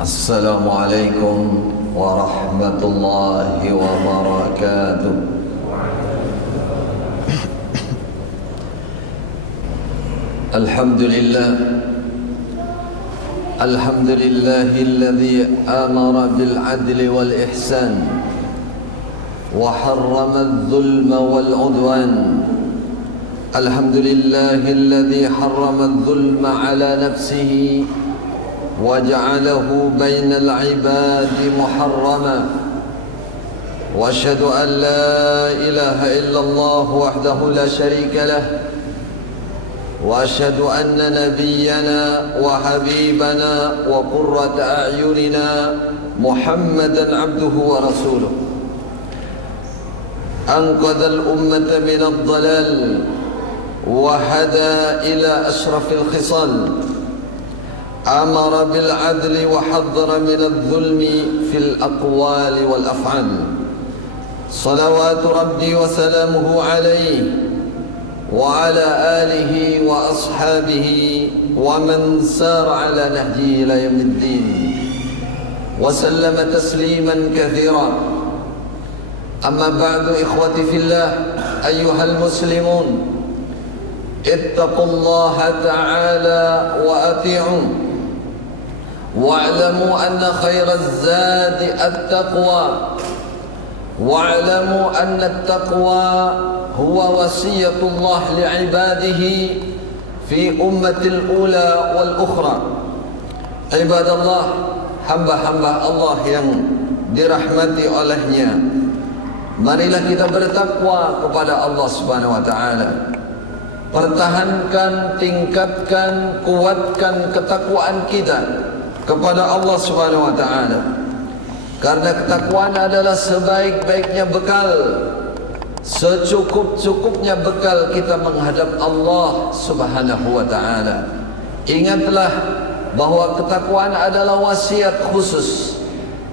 Assalamualaikum warahmatullahi wabarakatuh. Alhamdulillah, alhamdulillahilladzi amara bil adli wal ihsan wa harrama adh-dhulma wal 'udwan. Alhamdulillahilladzi harrama adh-dhulma ala nafsihi وجعله بين العباد محرما واشهد ان لا اله الا الله وحده لا شريك له واشهد ان نبينا وحبيبنا وقرة اعيننا محمدا عبده ورسوله انقذ الامه من الضلال وهدى الى اشرف الخصال أمر بالعدل وحذر من الظلم في الأقوال والأفعال صلوات ربي وسلامه عليه وعلى آله وأصحابه ومن سار على نهجه إلى يوم الدين وسلم تسليما كثيرا. أما بعد إخوتي في الله أيها المسلمون اتقوا الله تعالى وأطيعوه واعلموا أن خير الزاد التقوى واعلموا أن التقوى هو وصية الله لعباده في أمة الأولى والأخرى. عباد الله, hamba-hamba Allah yang dirahmati olehnya, marilah kita bertakwa kepada Allah Subhanahu wa taala. Pertahankan, tingkatkan, kuatkan ketakwaan kita kepada Allah Subhanahu wa taala. Karena ketakwaan adalah sebaik-baiknya bekal, secukup-cukupnya bekal kita menghadap Allah Subhanahu wa taala. Ingatlah bahwa ketakwaan adalah wasiat khusus,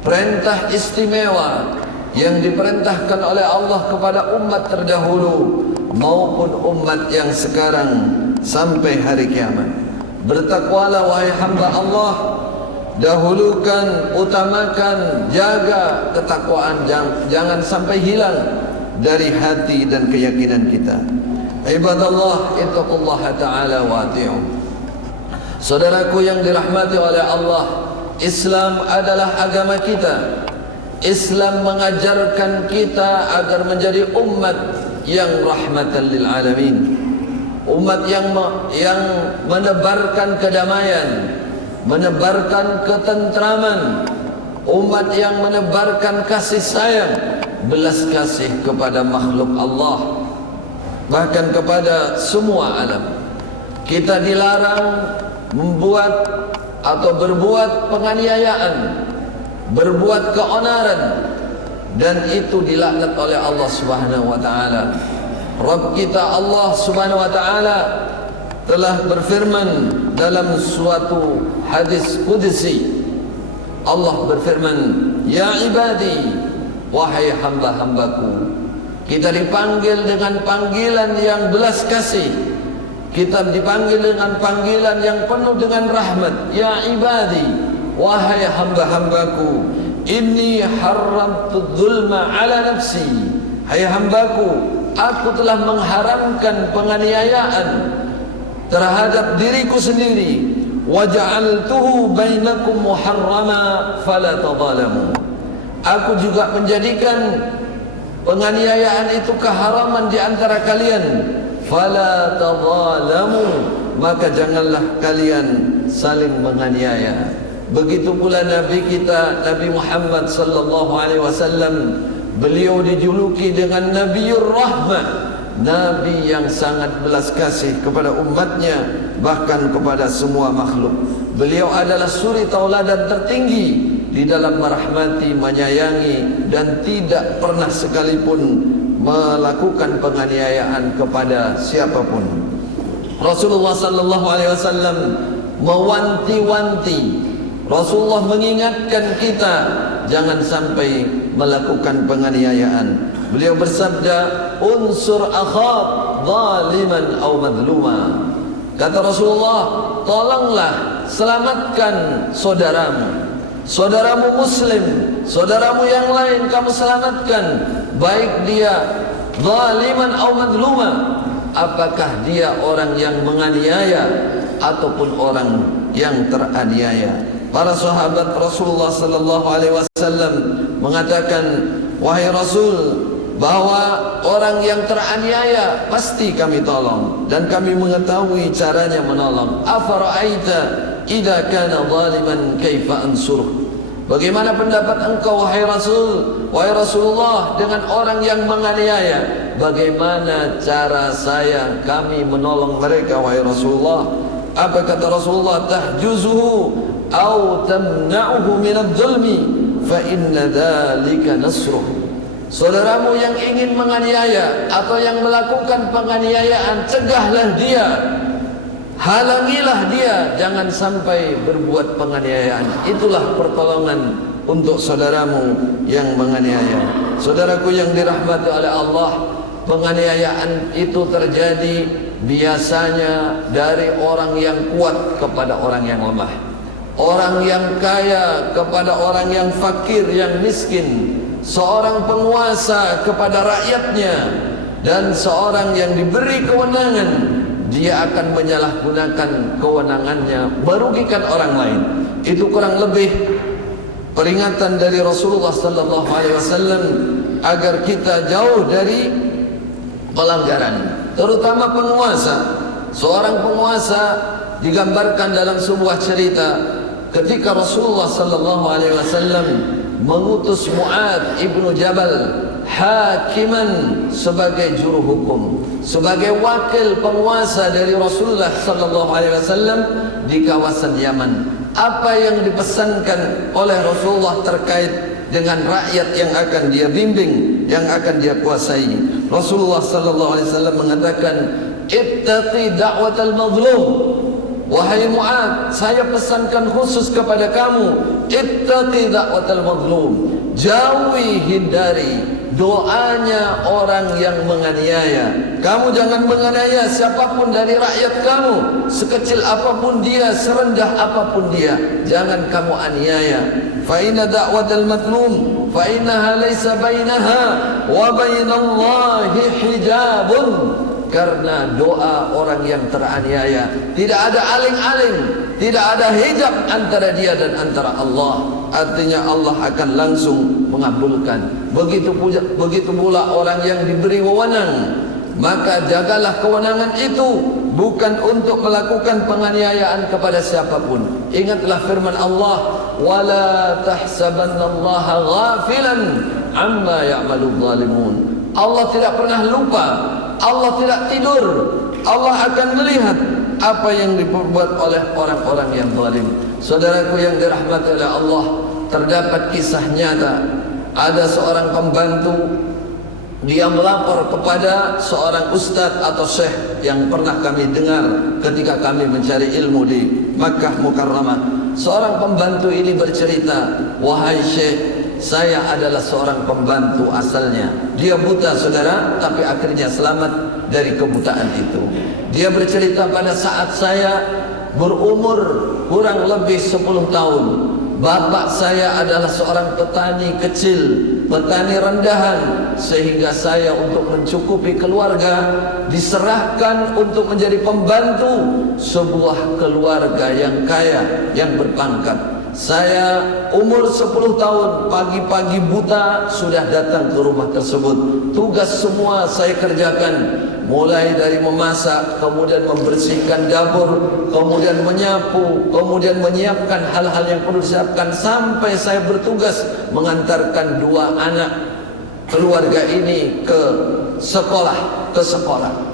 perintah istimewa yang diperintahkan oleh Allah kepada umat terdahulu maupun umat yang sekarang sampai hari kiamat. Bertakwalah wahai hamba Allah, dahulukan, utamakan, jaga ketakwaan, jangan sampai hilang dari hati dan keyakinan kita. Ibadallah, ittaqullaha ta'ala wa ati'u. Saudaraku yang dirahmati oleh Allah, Islam adalah agama kita. Islam mengajarkan kita agar menjadi umat yang rahmatan lil alamin, umat yang menebarkan kedamaian, menebarkan ketentraman, umat yang menebarkan kasih sayang, belas kasih kepada makhluk Allah, bahkan kepada semua alam. Kita dilarang membuat atau berbuat penganiayaan, berbuat keonaran, dan itu dilaknat oleh Allah Subhanahu wa taala. Rabb kita Allah Subhanahu wa taala telah berfirman dalam suatu hadis qudsi. Allah berfirman, "Ya ibadi, wahai hamba-hambaku." Kita dipanggil dengan panggilan yang belas kasih. Kita dipanggil dengan panggilan yang penuh dengan rahmat. Ya ibadi, wahai hamba-hambaku, inni haramtu dzulma ala nafsi. Hai hambaku, aku telah mengharamkan penganiayaan terhadap diriku sendiri. Wa ja'altuhu bainakum muharrama fala tadhalamu. Aku juga menjadikan penganiayaan itu keharaman di antara kalian. Fala tadhalamu, maka janganlah kalian saling menganiaya. Begitu pula Nabi kita, Nabi Muhammad sallallahu alaihi wasallam, beliau dijuluki dengan Nabiur Rahmah, Nabi yang sangat belas kasih kepada umatnya, bahkan kepada semua makhluk. Beliau adalah suri tauladan tertinggi di dalam merahmati, menyayangi, dan tidak pernah sekalipun melakukan penganiayaan kepada siapapun. Rasulullah sallallahu alaihi wasallam mewanti-wanti, Rasulullah mengingatkan kita jangan sampai melakukan penganiayaan. Beliau bersabda, unsur akhak zaliman aw madluma. Kata Rasulullah, tolonglah selamatkan saudaramu, saudaramu muslim, saudaramu yang lain kamu selamatkan, baik dia zaliman atau madluma, apakah dia orang yang menganiaya ataupun orang yang teraniaya. Para sahabat Rasulullah sallallahu alaihi wasallam mengatakan, wahai Rasul, bahwa orang yang teraniaya pasti kami tolong dan kami mengetahui caranya menolong. Afara'aita idza kana zaliman kaifa ansuruh? Bagaimana pendapat engkau wahai Rasul, wahai Rasulullah, dengan orang yang menganiaya? Bagaimana cara kami menolong mereka wahai Rasulullah? Apa kata Rasulullah? Tahjuzuhu au tamna'uhu minadh-dhulmi fa inna dzalika nasruh. Saudaramu yang ingin menganiaya atau yang melakukan penganiayaan, cegahlah dia, halangilah dia, jangan sampai berbuat penganiayaan. Itulah pertolongan untuk saudaramu yang menganiaya. Saudaraku yang dirahmati oleh Allah, penganiayaan itu terjadi biasanya dari orang yang kuat kepada orang yang lemah, orang yang kaya kepada orang yang fakir, yang miskin, seorang penguasa kepada rakyatnya, dan seorang yang diberi kewenangan, dia akan menyalahgunakan kewenangannya merugikan orang lain. Itu kurang lebih peringatan dari Rasulullah sallallahu alaihi wasallam agar kita jauh dari pelanggaran, terutama penguasa. Seorang penguasa digambarkan dalam sebuah cerita ketika Rasulullah sallallahu alaihi wasallam mengutus Mu'adz ibnu Jabal hakiman sebagai juru hukum, sebagai wakil penguasa dari Rasulullah sallallahu alaihi wasallam di kawasan Yaman. Apa yang dipesankan oleh Rasulullah terkait dengan rakyat yang akan dia bimbing, yang akan dia kuasai? Rasulullah sallallahu alaihi wasallam mengatakan, ittaqi da'watal mazlum. Wahai Mu'adz, saya pesankan khusus kepada kamu, ittaqi da'watal mazlum, jauhi, hindari doanya orang yang menganiaya. Kamu jangan menganiaya siapapun dari rakyat kamu, sekecil apapun dia, serendah apapun dia, jangan kamu aniaya. Fa inna da'watal mazlum fa innaha laysa bainaha wa bainallahi hijabun. Karena doa orang yang teraniaya tidak ada aling-aling, tidak ada hijab antara dia dan antara Allah. Artinya Allah akan langsung mengabulkan. Begitu pula orang yang diberi wewenang, maka jagalah kewenangan itu bukan untuk melakukan penganiayaan kepada siapapun. Ingatlah firman Allah, wala tahsabannallaha ghafilan amma ya'maludz zalimun. Allah tidak pernah lupa, Allah tidak tidur, Allah akan melihat apa yang diperbuat oleh orang-orang yang zalim. Saudaraku yang dirahmati oleh Allah, terdapat kisah nyata. Ada seorang pembantu, dia melapor kepada seorang ustadz atau syekh yang pernah kami dengar ketika kami mencari ilmu di Makkah Mukarramah. Seorang pembantu ini bercerita, wahai syekh, saya adalah seorang pembantu asalnya. Dia buta saudara, tapi akhirnya selamat dari kebutaan itu. Dia bercerita, pada saat saya berumur kurang lebih 10 tahun, bapak saya adalah seorang petani kecil, petani rendahan, sehingga saya untuk mencukupi keluarga diserahkan untuk menjadi pembantu sebuah keluarga yang kaya, yang berpangkat. Saya umur 10 tahun, pagi-pagi buta sudah datang ke rumah tersebut. Tugas semua saya kerjakan, mulai dari memasak, kemudian membersihkan dapur, kemudian menyapu, kemudian menyiapkan hal-hal yang perlu disiapkan, sampai saya bertugas mengantarkan 2 anak keluarga ini ke sekolah.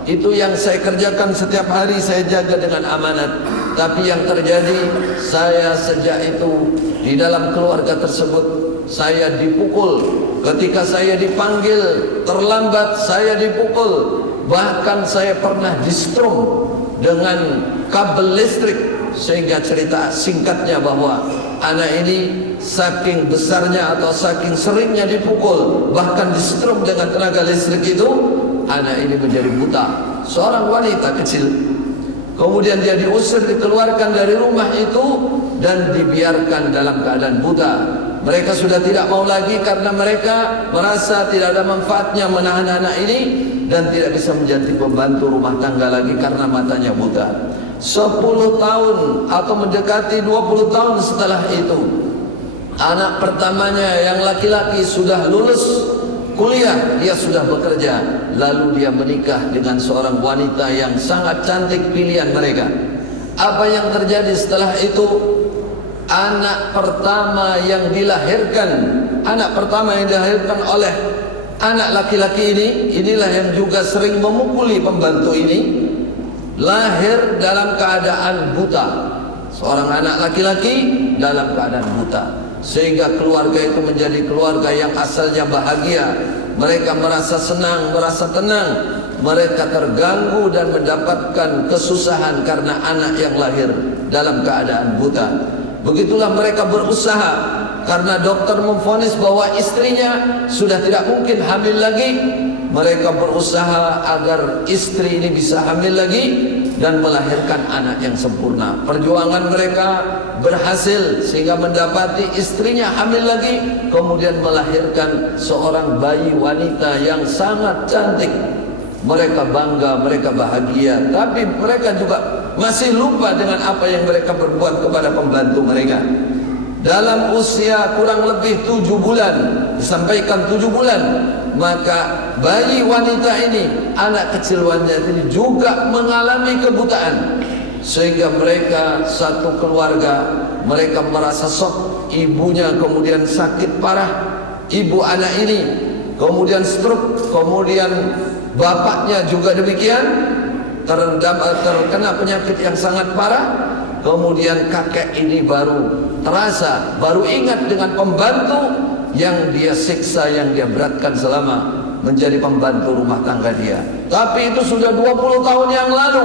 Itu yang saya kerjakan setiap hari, saya jaga dengan amanat. Tapi yang terjadi, saya sejak itu di dalam keluarga tersebut saya dipukul. Ketika saya dipanggil terlambat, saya dipukul. Bahkan saya pernah distrom dengan kabel listrik. Sehingga cerita singkatnya bahwa anak ini saking besarnya atau saking seringnya dipukul, bahkan distrom dengan tenaga listrik itu, anak ini menjadi buta. Seorang wanita kecil. Kemudian dia diusir, dikeluarkan dari rumah itu dan dibiarkan dalam keadaan buta. Mereka sudah tidak mau lagi karena mereka merasa tidak ada manfaatnya menahan anak ini dan tidak bisa menjadi pembantu rumah tangga lagi karena matanya buta. 10 tahun atau mendekati 20 tahun setelah itu, anak pertamanya yang laki-laki sudah lulus kuliah, dia sudah bekerja, lalu dia menikah dengan seorang wanita yang sangat cantik pilihan mereka. Apa yang terjadi setelah itu? Anak pertama yang dilahirkan oleh anak laki-laki ini, inilah yang juga sering memukuli pembantu ini, lahir dalam keadaan buta. Seorang anak laki-laki dalam keadaan buta, sehingga keluarga itu menjadi keluarga yang asalnya bahagia. Mereka merasa senang, merasa tenang. Mereka terganggu dan mendapatkan kesusahan karena anak yang lahir dalam keadaan buta. Begitulah mereka berusaha, karena dokter memvonis bahwa istrinya sudah tidak mungkin hamil lagi. Mereka berusaha agar istri ini bisa hamil lagi dan melahirkan anak yang sempurna. Perjuangan mereka berhasil sehingga mendapati istrinya hamil lagi, kemudian melahirkan seorang bayi wanita yang sangat cantik. Mereka bangga, mereka bahagia, tapi mereka juga masih lupa dengan apa yang mereka berbuat kepada pembantu mereka. Dalam usia kurang lebih 7 bulan, disampaikan 7 bulan, maka bayi wanita ini, anak kecil wanita ini juga mengalami kebutaan. Sehingga mereka satu keluarga, mereka merasa shock. Ibunya kemudian sakit parah, ibu anak ini kemudian stroke, kemudian bapaknya juga demikian, terkena penyakit yang sangat parah. Kemudian kakek ini baru ingat dengan pembantu yang dia siksa, yang dia beratkan selama menjadi pembantu rumah tangga dia. Tapi itu sudah 20 tahun yang lalu.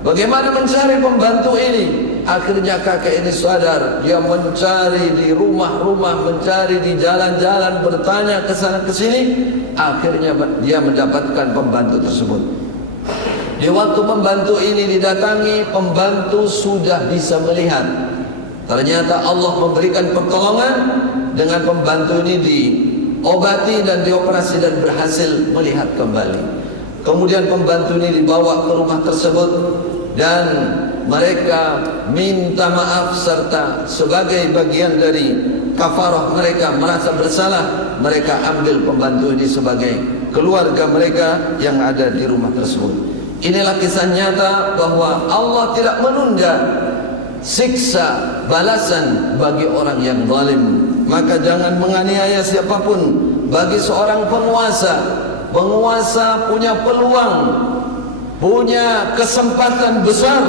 Bagaimana mencari pembantu ini? Akhirnya kakek ini sadar, dia mencari di rumah-rumah, mencari di jalan-jalan, bertanya ke sana ke sini. Akhirnya dia mendapatkan pembantu tersebut. Di waktu pembantu ini didatangi, pembantu sudah bisa melihat. Ternyata Allah memberikan pertolongan, dengan pembantu ini diobati dan dioperasi dan berhasil melihat kembali. Kemudian pembantu ini dibawa ke rumah tersebut dan mereka minta maaf, serta sebagai bagian dari kafarah mereka merasa bersalah, mereka ambil pembantu ini sebagai keluarga mereka yang ada di rumah tersebut. Inilah kisah nyata bahwa Allah tidak menunda siksa balasan bagi orang yang zalim. Maka jangan menganiaya siapapun. Bagi seorang penguasa punya peluang, punya kesempatan besar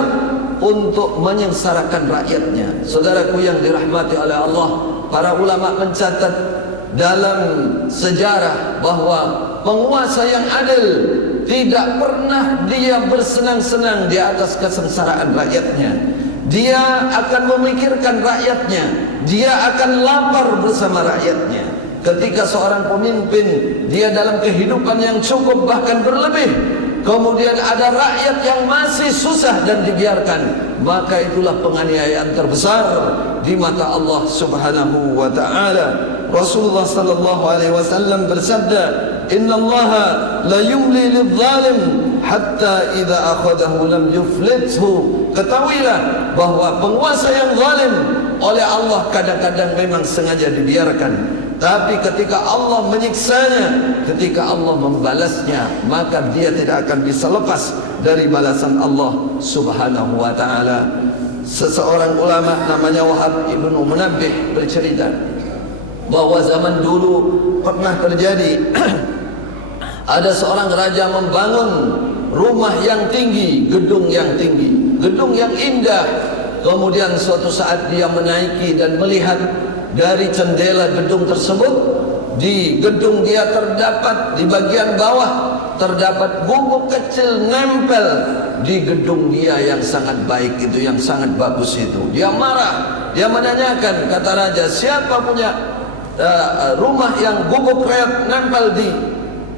untuk menyengsarakan rakyatnya. Saudaraku yang dirahmati oleh Allah, para ulama mencatat dalam sejarah bahwa penguasa yang adil tidak pernah dia bersenang-senang di atas kesengsaraan rakyatnya. Dia akan memikirkan rakyatnya, dia akan lapar bersama rakyatnya. Ketika seorang pemimpin dia dalam kehidupan yang cukup bahkan berlebih, kemudian ada rakyat yang masih susah dan dibiarkan, maka itulah penganiayaan terbesar di mata Allah Subhanahu wa taala. Rasulullah sallallahu alaihi wasallam bersabda, "Innallaha la yumli lidh-dhalim hatta idza akhadahu lam yuflithu." Ketahuilah bahwa penguasa yang zalim oleh Allah kadang-kadang memang sengaja dibiarkan, tapi ketika Allah menyiksanya, ketika Allah membalasnya, maka dia tidak akan bisa lepas dari balasan Allah Subhanahu wa taala. Seseorang ulama namanya Wahab Ibnu Munabbih bercerita bahwa zaman dulu pernah terjadi ada seorang raja membangun rumah yang tinggi, gedung yang tinggi, gedung yang indah. Kemudian suatu saat dia menaiki dan melihat dari jendela gedung tersebut, di gedung dia terdapat di bagian bawah terdapat gubuk kecil nempel di gedung dia yang sangat baik itu, yang sangat bagus itu. Dia marah, dia menanyakan, kata raja, siapa punya rumah yang gubuk reot nempel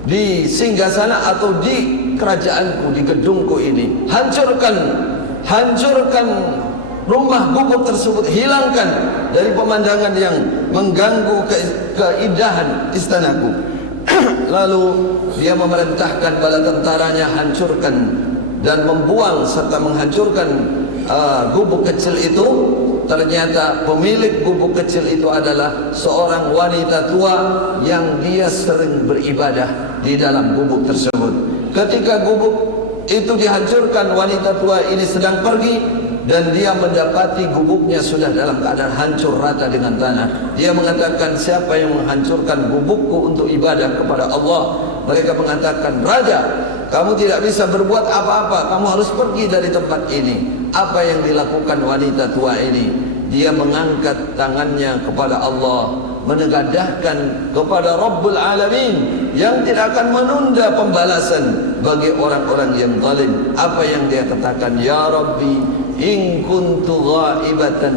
di singgasana atau di kerajaanku, di gedungku ini? Hancurkan rumah gubuk tersebut, hilangkan dari pemandangan yang mengganggu keindahan istanaku. Lalu dia memerintahkan bala tentaranya hancurkan dan membuang serta menghancurkan gubuk kecil itu. Ternyata pemilik gubuk kecil itu adalah seorang wanita tua yang dia sering beribadah di dalam gubuk tersebut. Ketika gubuk itu dihancurkan, wanita tua ini sedang pergi dan dia mendapati gubuknya sudah dalam keadaan hancur rata dengan tanah. Dia mengatakan, siapa yang menghancurkan gubukku untuk ibadah kepada Allah? Mereka mengatakan, Raja, kamu tidak bisa berbuat apa-apa, kamu harus pergi dari tempat ini. Apa yang dilakukan wanita tua ini? Dia mengangkat tangannya kepada Allah, menegadahkan kepada Rabbul Alamin yang tidak akan menunda pembalasan bagi orang-orang yang zalim. Apa yang dia katakan? Ya Rabbi, in kuntu ghaibatan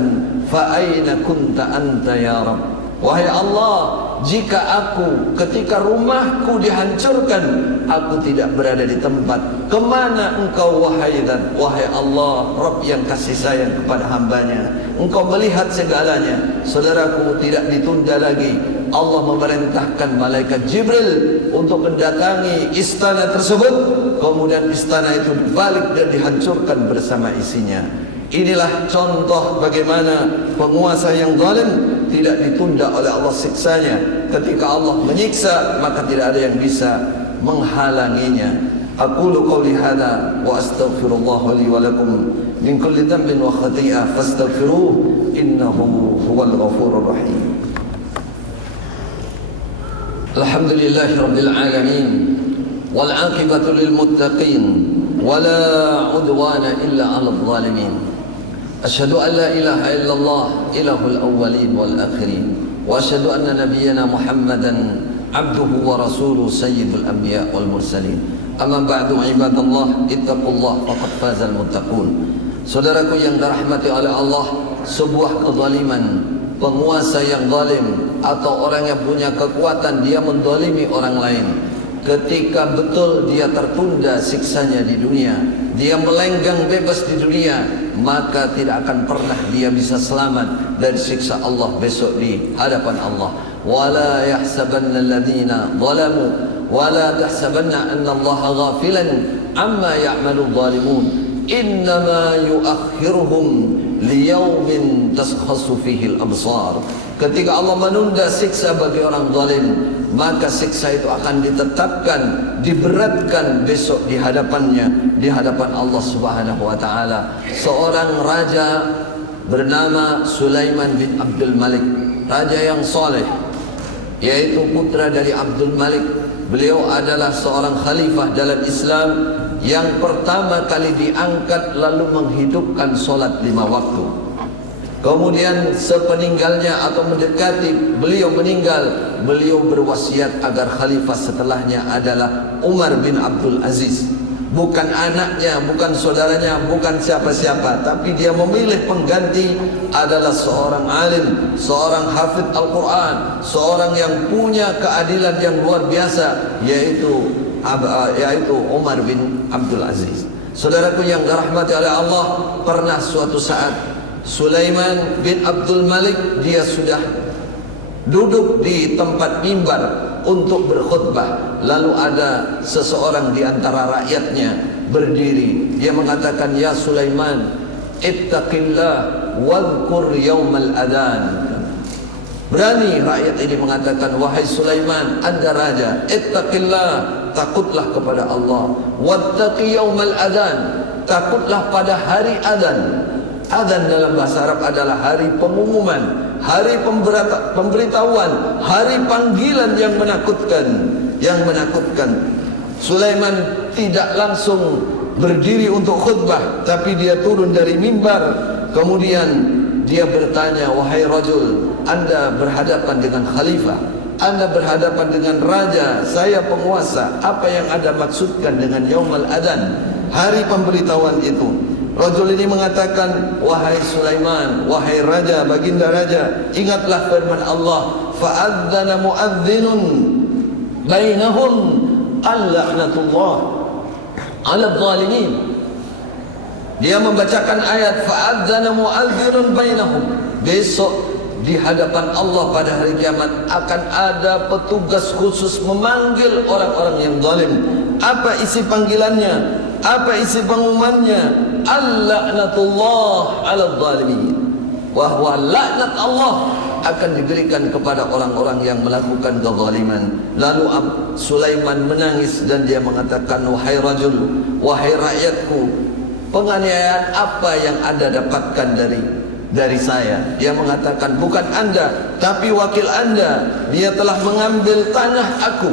fa aina kunta anta ya Rabb. Wahai Allah, jika aku ketika rumahku dihancurkan, aku tidak berada di tempat, kemana engkau wahai zat? Wahai Allah, Rabb yang kasih sayang kepada hambanya, engkau melihat segalanya. Saudaraku, tidak ditunda lagi. Allah memerintahkan malaikat Jibril untuk mendatangi istana tersebut. Kemudian istana itu dibalik dan dihancurkan bersama isinya. Inilah contoh bagaimana penguasa yang zalim tidak ditunda oleh Allah siksanya. Ketika Allah menyiksa, maka tidak ada yang bisa menghalanginya. Aqulu qawli hadha wa astaghfirullah li wa lakum min kulli dhanbin wa khati'ah fastaghfiruhu innahu huwal ghafurur rahim. Alhamdulillahi rabbil alamin wal 'aqibatu lil muttaqin wala 'udwana illa 'alal zalimin. Asyhadu an la ilaha illallah ilahul awwalin wal akhirin wa asyhadu anna nabiyyana Muhammadan abduhu wa rasuluhu sayyidul anbiya wal mursalin. Amma ba'du, ibadallah, ittaqullah faqad fazal muttaqun. Saudaraku yang dirahmati oleh Allah, sebuah kezaliman, penguasa yang zalim atau orang yang punya kekuatan dia menzalimi orang lain, ketika betul dia tertunda siksanya di dunia, dia melenggang bebas di dunia, maka tidak akan pernah dia bisa selamat dari siksa Allah besok di hadapan Allah. Wala yahsabanna alladhina zalamu wala tahsabanna anna Allah ghafilan amma ya'malu dhalimun innama yuakhiruhum liyaumin taskhasu fihi al-absar. Ketika Allah menunda siksa bagi orang zalim, maka siksa itu akan ditetapkan, diberatkan besok di hadapannya, di hadapan Allah Subhanahu wa taala. Seorang raja bernama Sulaiman bin Abdul Malik, raja yang soleh, yaitu putra dari Abdul Malik. Beliau adalah seorang khalifah dalam Islam yang pertama kali diangkat lalu menghidupkan solat 5 waktu. Kemudian sepeninggalnya atau mendekati beliau meninggal, beliau berwasiat agar khalifah setelahnya adalah Umar bin Abdul Aziz. Bukan anaknya, bukan saudaranya, bukan siapa-siapa, tapi dia memilih pengganti adalah seorang alim, seorang hafidh Al-Quran, seorang yang punya keadilan yang luar biasa, yaitu Umar bin Abdul Aziz. Saudaraku yang dirahmati oleh Allah, pernah suatu saat Sulaiman bin Abdul Malik dia sudah duduk di tempat mimbar untuk berkhutbah. Lalu ada seseorang di antara rakyatnya berdiri. Dia mengatakan, ya Sulaiman, ittaqillah wadhkur yaumal adhan. Berani rakyat ini mengatakan, wahai Sulaiman, Anda raja, ittaqillah, takutlah kepada Allah. Wattaqi yaumal adhan, takutlah pada hari adhan. Adhan dalam bahasa Arab adalah hari pengumuman, hari pemberitahuan, hari panggilan yang menakutkan, Sulaiman tidak langsung berdiri untuk khutbah, tapi dia turun dari mimbar. Kemudian dia bertanya, wahai rajul, Anda berhadapan dengan khalifah, Anda berhadapan dengan raja, saya penguasa, apa yang Anda maksudkan dengan yaumul adhan, hari pemberitahuan itu? Rajul ini mengatakan, wahai Sulaiman, wahai raja, baginda raja, ingatlah firman Allah, fa'adzana mu'adzinun bainahum al-la'natullah 'ala adh-dhalimin. Dia membacakan ayat fa'adzana mu'adhdhinun bainahum. Besok di hadapan Allah pada hari kiamat akan ada petugas khusus memanggil orang-orang yang zalim. Apa isi panggilannya? Apa isi pengumumannya? Al-la'natullah 'alal zalimin. Bahwa laknat Allah akan diberikan kepada orang-orang yang melakukan kezaliman. Lalu Sulaiman menangis dan dia mengatakan, wahai rajul, wahai rakyatku, penganiayaan apa yang Anda dapatkan dari saya? Dia mengatakan, bukan Anda, tapi wakil Anda. Dia telah mengambil tanah aku,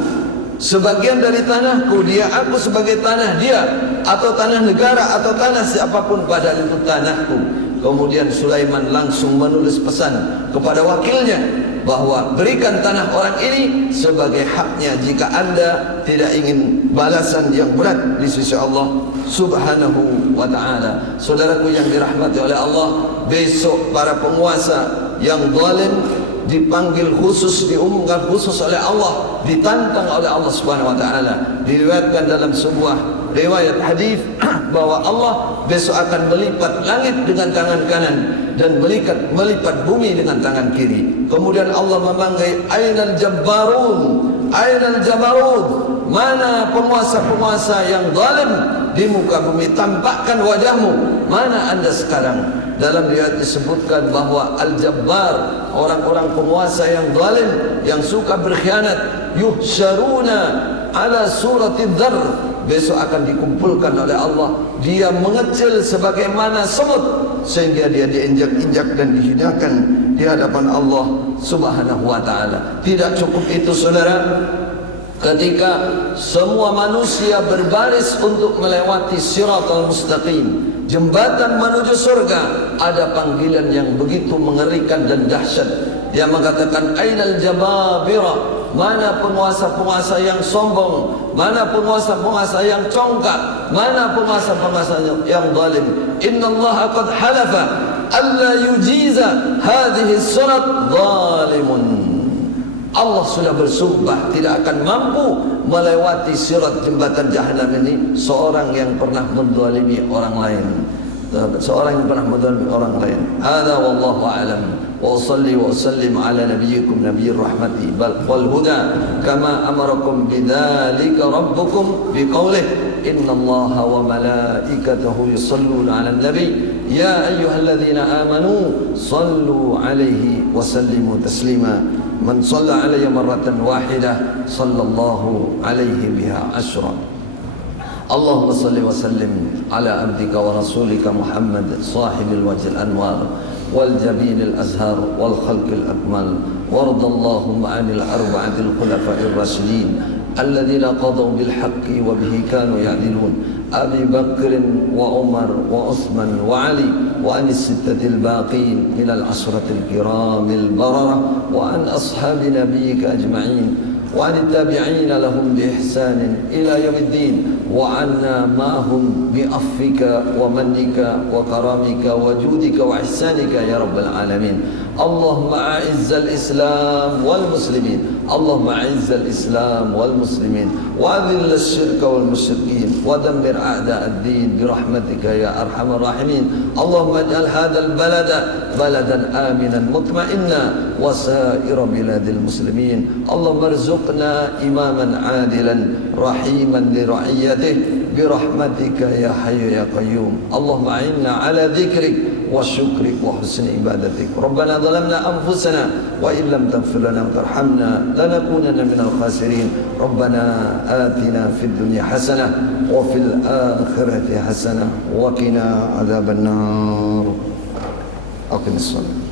sebagian dari tanahku. Dia aku sebagai tanah dia, atau tanah negara, atau tanah siapapun, padahal itu tanahku. Kemudian Sulaiman langsung menulis pesan kepada wakilnya bahwa berikan tanah orang ini sebagai haknya jika Anda tidak ingin balasan yang berat di sisi Allah Subhanahu wa ta'ala. Saudaraku yang dirahmati oleh Allah, besok para penguasa yang zalim dipanggil khusus, diumumkan khusus oleh Allah, ditantang oleh Allah Subhanahu wa ta'ala. Diriwayatkan dalam sebuah riwayat hadis bahwa Allah besok akan melipat langit dengan tangan kanan dan melipat bumi dengan tangan kiri. Kemudian Allah memanggil, ainal jabbarun, ainal jabarun, mana penguasa-penguasa yang zalim di muka bumi, tampakkan wajahmu, mana anda sekarang? Dalam riwayat disebutkan bahwa al-jabbar, orang-orang penguasa yang zalim, yang suka berkhianat, yuhsyaruna ala surati dzar, besok akan dikumpulkan oleh Allah. Dia mengecil sebagaimana semut, sehingga dia diinjak-injak dan dihinakan di hadapan Allah Subhanahu wa ta'ala. Tidak cukup itu saudara, ketika semua manusia berbaris untuk melewati siratal mustaqim, jembatan menuju surga, ada panggilan yang begitu mengerikan dan dahsyat. Dia mengatakan, ainal jababira, mana penguasa-penguasa yang sombong, mana penguasa-penguasa yang congkak, mana penguasa-penguasa yang zalim. Innallaha qad halafa alla yujiza hadhihi surat zalimun. Allah sudah bersumpah tidak akan mampu melewati sirat jembatan jahanam ini seorang yang pernah menzalimi orang lain, seorang yang pernah menzalimi orang lain. Hadza wallahu a'lam. Wa salli wa sallim ala nabiyyikum nabiyyir rahmati wal huda kama amarakum bidzalika rabbukum biqaulih innallaha wa malaikatahu yusalluna 'alan nabi ya ayyuhalladzina amanu sallu 'alaihi wa sallimu taslima. Man shalla 'alayya marratan wahidah sallallahu 'alaihi biha ashra. Allahumma salli wa sallim ala abdika wa rasulika Muhammad sahibil wajhil anwar wal jabil al azhar wal khalqil akmal warda Allahumma 'anil arba'atil khulafa'ir rasyidin alladhina qadaw bil haqqi wa bihi kanu ya'dilun Abi Bakr wa Umar wa Uthman wa Ali wa anis sittatil baqin minal asratil kiramil barara wa an ashabi nabiyyika ajma'in وعن التابعين لهم بإحسان إلى يوم الدين وعنا معهم بعفوك ومنك وكرمك وجودك وإحسانك يا رب العالمين. اللهم أعز الإسلام والمسلمين، اللهم أعز الإسلام والمسلمين وأذل الشرك والمشركين ودمر أعداء الدين برحمتك يا أرحم الراحمين. اللهم اجعل هذا البلد بلدا آمنا مطمئنا وسائر بلاد المسلمين. اللهم ارزقنا إماما عادلا رحيما لرعيته برحمتك يا حي يا قيوم. اللهم أعنا على ذكرك وشكرك وحسن عبادتك. ربنا ظلمنا أنفسنا وإن لم تغفر لنا وترحمنا لنكونن من الخاسرين. ربنا آتنا في الدنيا حسنة وفي الآخرة حسنة وقنا عذاب النار. أقم الصلاة.